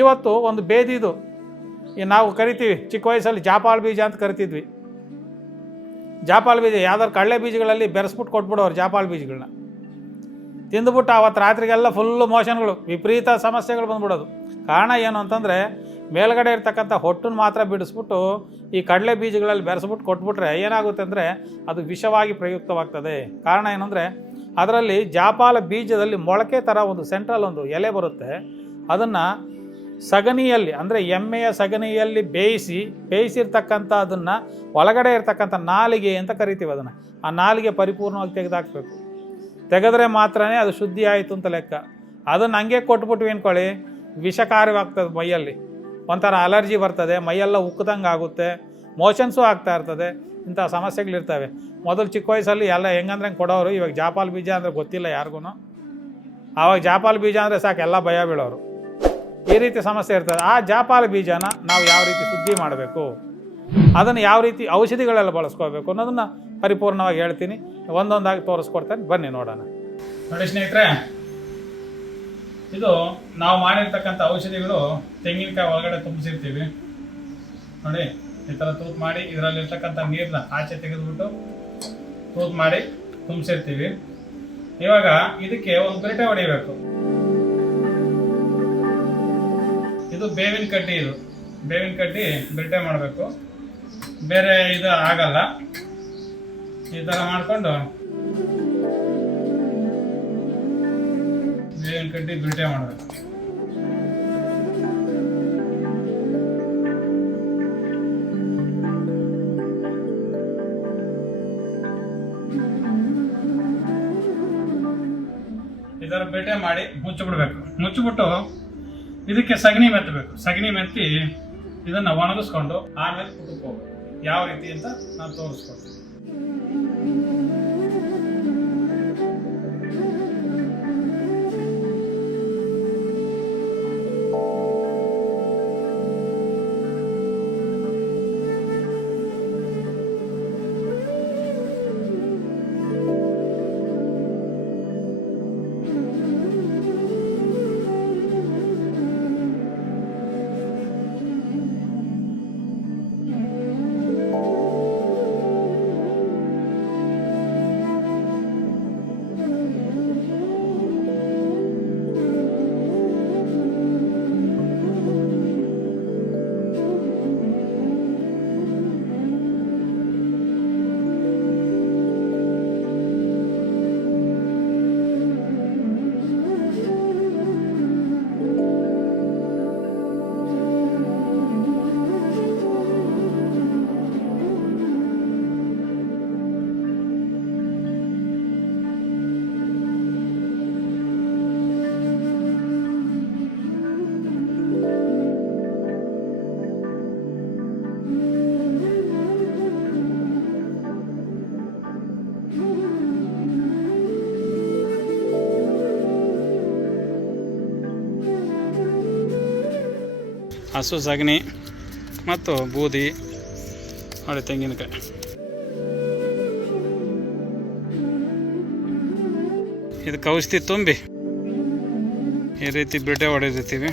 ಇವತ್ತು ಒಂದು ಬೇದಿದು ಈ ನಾವು ಕರಿತೀವಿ, ಚಿಕ್ಕ ವಯಸ್ಸಲ್ಲಿ ಜಾಪಾಲ್ ಬೀಜ ಅಂತ ಕರಿತಿದ್ವಿ. ಜಾಪಾಲ್ ಬೀಜ ಯಾವ್ದಾರು ಕಡಲೆ ಬೀಜಗಳಲ್ಲಿ ಬೆರೆಸ್ಬಿಟ್ಟು ಕೊಟ್ಬಿಡೋರು. ಜಾಪಾಲ್ ಬೀಜಗಳನ್ನ ತಿಂದುಬಿಟ್ಟು ಅವತ್ತು ರಾತ್ರಿಗೆಲ್ಲ ಫುಲ್ಲು ಮೋಷನ್ಗಳು, ವಿಪರೀತ ಸಮಸ್ಯೆಗಳು ಬಂದ್ಬಿಡೋದು. ಕಾರಣ ಏನು ಅಂತಂದರೆ ಮೇಲ್ಗಡೆ ಇರ್ತಕ್ಕಂಥ ಹೊಟ್ಟನ್ನು ಮಾತ್ರ ಬಿಡಿಸ್ಬಿಟ್ಟು ಈ ಕಡಲೆ ಬೀಜಗಳಲ್ಲಿ ಬೆರೆಸ್ಬಿಟ್ಟು ಕೊಟ್ಬಿಟ್ರೆ ಏನಾಗುತ್ತೆ ಅಂದರೆ ಅದು ವಿಷವಾಗಿ ಪ್ರಯುಕ್ತವಾಗ್ತದೆ. ಕಾರಣ ಏನಂದರೆ ಅದರಲ್ಲಿ ಜಾಪಾಲ ಬೀಜದಲ್ಲಿ ಮೊಳಕೆ ಥರ ಒಂದು ಸೆಂಟ್ರಲ್ ಒಂದು ಎಲೆ ಬರುತ್ತೆ. ಅದನ್ನು ಸಗಣಿಯಲ್ಲಿ ಅಂದರೆ ಎಮ್ಮೆಯ ಸಗಣಿಯಲ್ಲಿ ಬೇಯಿಸಿರ್ತಕ್ಕಂಥ ಅದನ್ನು ಒಳಗಡೆ ಇರ್ತಕ್ಕಂಥ ನಾಲಿಗೆ ಅಂತ ಕರಿತೀವಿ. ಅದನ್ನು ಆ ನಾಲಿಗೆ ಪರಿಪೂರ್ಣವಾಗಿ ತೆಗೆದಾಕಬೇಕು. ತೆಗೆದ್ರೆ ಮಾತ್ರ ಅದು ಶುದ್ಧಿ ಆಯಿತು ಅಂತ ಲೆಕ್ಕ. ಅದನ್ನು ಹಂಗೆ ಕೊಟ್ಬಿಟ್ಟು ಅನ್ಕೊಳ್ಳಿ, ವಿಷಕಾರವಾಗ್ತದೆ. ಮೈಯಲ್ಲಿ ಒಂಥರ ಅಲರ್ಜಿ ಬರ್ತದೆ, ಮೈಯೆಲ್ಲ ಉಕ್ಕದಂಗೆ ಆಗುತ್ತೆ, ಮೋಷನ್ಸು ಆಗ್ತಾ ಇರ್ತದೆ. ಇಂಥ ಸಮಸ್ಯೆಗಳಿರ್ತವೆ. ಮೊದಲು ಚಿಕ್ಕ ವಯಸ್ಸಲ್ಲಿ ಎಲ್ಲ ಹೆಂಗಂದ್ರೆ ಹಂಗೆ ಕೊಡೋರು. ಇವಾಗ ಜಾಪಾಲ್ ಬೀಜ ಅಂದರೆ ಗೊತ್ತಿಲ್ಲ ಯಾರಿಗೂ. ಆವಾಗ ಜಾಪಾಲ್ ಬೀಜ ಅಂದರೆ ಸಾಕು ಎಲ್ಲ ಭಯ ಬೀಳೋರು. ಈ ರೀತಿ ಸಮಸ್ಯೆ ಇರ್ತದೆ. ಆ ಜಾಪಾಲ ಬೀಜನ ನಾವು ಯಾವ ರೀತಿ ಶುದ್ಧಿ ಮಾಡಬೇಕು, ಅದನ್ನು ಯಾವ ರೀತಿ ಔಷಧಿಗಳೆಲ್ಲ ಬಳಸ್ಕೋಬೇಕು ಅನ್ನೋದನ್ನು ಪರಿಪೂರ್ಣವಾಗಿ ಹೇಳ್ತೀನಿ. ಒಂದೊಂದಾಗಿ ತೋರಿಸ್ಕೊಡ್ತೇನೆ, ಬನ್ನಿ ನೋಡೋಣ. ನೋಡಿ ಸ್ನೇಹಿತರೆ, ಇದು ನಾವು ಮಾಡಿರ್ತಕ್ಕಂಥ ಔಷಧಿಗಳು ತೆಂಗಿನಕಾಯಿ ಒಳಗಡೆ ತುಂಬಿಸಿರ್ತೀವಿ. ನೋಡಿ ಈ ಥರ ತೂತು ಮಾಡಿ ಇದರಲ್ಲಿರ್ತಕ್ಕಂಥ ನೀರನ್ನ ಆಚೆ ತೆಗೆದುಬಿಟ್ಟು ತೂತು ಮಾಡಿ ತುಂಬಿಸಿರ್ತೀವಿ. ಇವಾಗ ಇದಕ್ಕೆ ಒಂದು ಬಿರಟೆ ಹೊಡಿಬೇಕು. ಇದು ಬೇವಿನ ಕಡ್ಡಿ, ಇದು ಬೇವಿನ ಕಡ್ಡಿ ಬಿರಟೆ ಮಾಡಬೇಕು. ಬೇರೆ ಇದು ಆಗಲ್ಲ. ಈ ಥರ ಮಾಡಿಕೊಂಡು ಬೇವಿನ ಕಡ್ಡಿ ಬಿರಟೆ ಮಾಡಬೇಕು. ಈ ಥರ ಬಿರಟೆ ಮಾಡಿ ಮುಚ್ಚಿಬಿಡ್ಬೇಕು. ಮುಚ್ಚಿಬಿಟ್ಟು ಇದಕ್ಕೆ ಸಗಣಿ ಮೆತ್ತಬೇಕು. ಸಗಣಿ ಮೆತ್ತಿ ಇದನ್ನು ಒಣಗಿಸ್ಕೊಂಡು ಆಮೇಲೆ ಕುಟುಕ್ ಹೋಗ್ಬೇಕು. ಯಾವ ರೀತಿ ಅಂತ ನಾನು ತೋರಿಸ್ಕೊಡ್ತೀನಿ. ಹಸು ಸಗಣಿ ಮತ್ತು ಬೂದಿ, ನೋಡಿ ತೆಂಗಿನಕಾಯಿ, ಇದಕ್ಕೆ ಔಷಧಿ ತುಂಬಿ ಈ ರೀತಿ ಬಿರಟೆ ಹೊಡೆದಿರ್ತೀವಿ.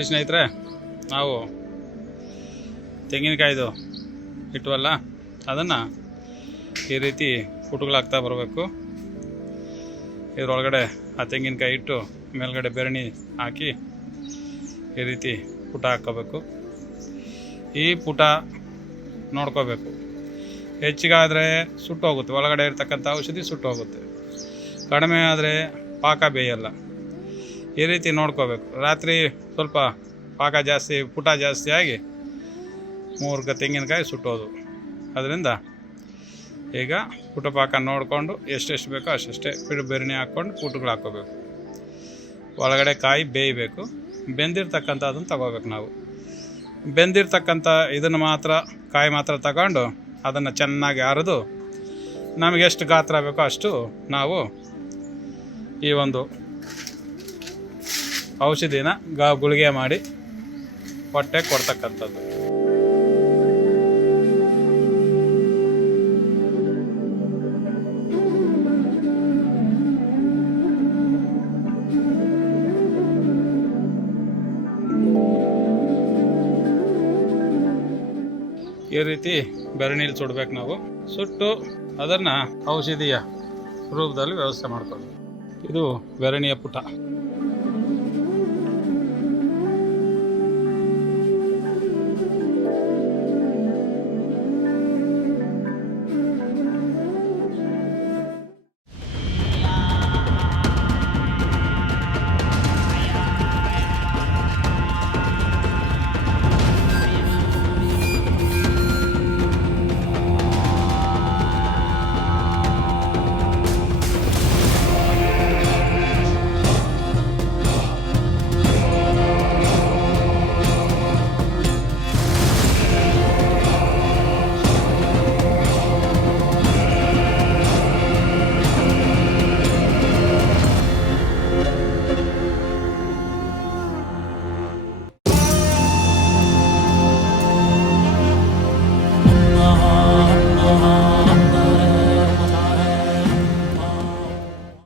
ನೋಡಿ ಸ್ನೇಹಿತರೆ, ನಾವು ತೆಂಗಿನಕಾಯ್ದು ಇಟ್ವಲ್ಲ ಅದನ್ನು ಈ ರೀತಿ ಪುಟಗಳಾಗ್ತಾ ಬರಬೇಕು. ಇದರೊಳಗಡೆ ಆ ತೆಂಗಿನಕಾಯಿ ಇಟ್ಟು ಮೇಲ್ಗಡೆ ಬೆರಣಿ ಹಾಕಿ ಈ ರೀತಿ ಪುಟ ಹಾಕ್ಕೋಬೇಕು. ಈ ಪುಟ ನೋಡ್ಕೋಬೇಕು, ಹೆಚ್ಚಿಗಾದರೆ ಸುಟ್ಟೋಗುತ್ತೆ, ಒಳಗಡೆ ಇರ್ತಕ್ಕಂಥ ಔಷಧಿ ಸುಟ್ಟೋಗುತ್ತೆ. ಕಡಿಮೆ ಆದರೆ ಪಾಕ ಬೇಯಲ್ಲ. ಈ ರೀತಿ ನೋಡ್ಕೋಬೇಕು. ರಾತ್ರಿ ಸ್ವಲ್ಪ ಪಾಕ ಜಾಸ್ತಿ, ಪುಟ ಜಾಸ್ತಿ ಆಗಿ 3 ತೆಂಗಿನಕಾಯಿ ಸುಟ್ಟೋದು. ಅದರಿಂದ ಈಗ ಪುಟ ಪಾಕ ನೋಡಿಕೊಂಡು ಎಷ್ಟೆಷ್ಟು ಬೇಕೋ ಅಷ್ಟೇ ಬೆರಣಿ ಹಾಕ್ಕೊಂಡು ಪುಟಗಳು ಹಾಕ್ಕೋಬೇಕು. ಒಳಗಡೆ ಕಾಯಿ ಬೇಯಬೇಕು. ಬೆಂದಿರ್ತಕ್ಕಂಥದ್ದನ್ನು ತಗೋಬೇಕು. ನಾವು ಬೆಂದಿರ್ತಕ್ಕಂಥ ಇದನ್ನು ಮಾತ್ರ, ಕಾಯಿ ಮಾತ್ರ ತಗೊಂಡು ಅದನ್ನು ಚೆನ್ನಾಗಿ ಅರೆದು ನಮಗೆ ಎಷ್ಟು ಗಾತ್ರ ಬೇಕೋ ಅಷ್ಟು ನಾವು ಈ ಒಂದು ಔಷಧಿನ ಗುಳಿಗೆ ಮಾಡಿ ಹೊಟ್ಟೆಗೆ ಕೊಡ್ತಕ್ಕಂಥದ್ದು. ಈ ರೀತಿ ಬೆರಣೀಲಿ ಸುಡಬೇಕು. ನಾವು ಸುಟ್ಟು ಅದನ್ನು ಔಷಧಿಯ ರೂಪದಲ್ಲಿ ವ್ಯವಸ್ಥೆ ಮಾಡ್ಕೊಳ್ಳೋದು. ಇದು ಬೆರಣಿಯ ಪುಟ.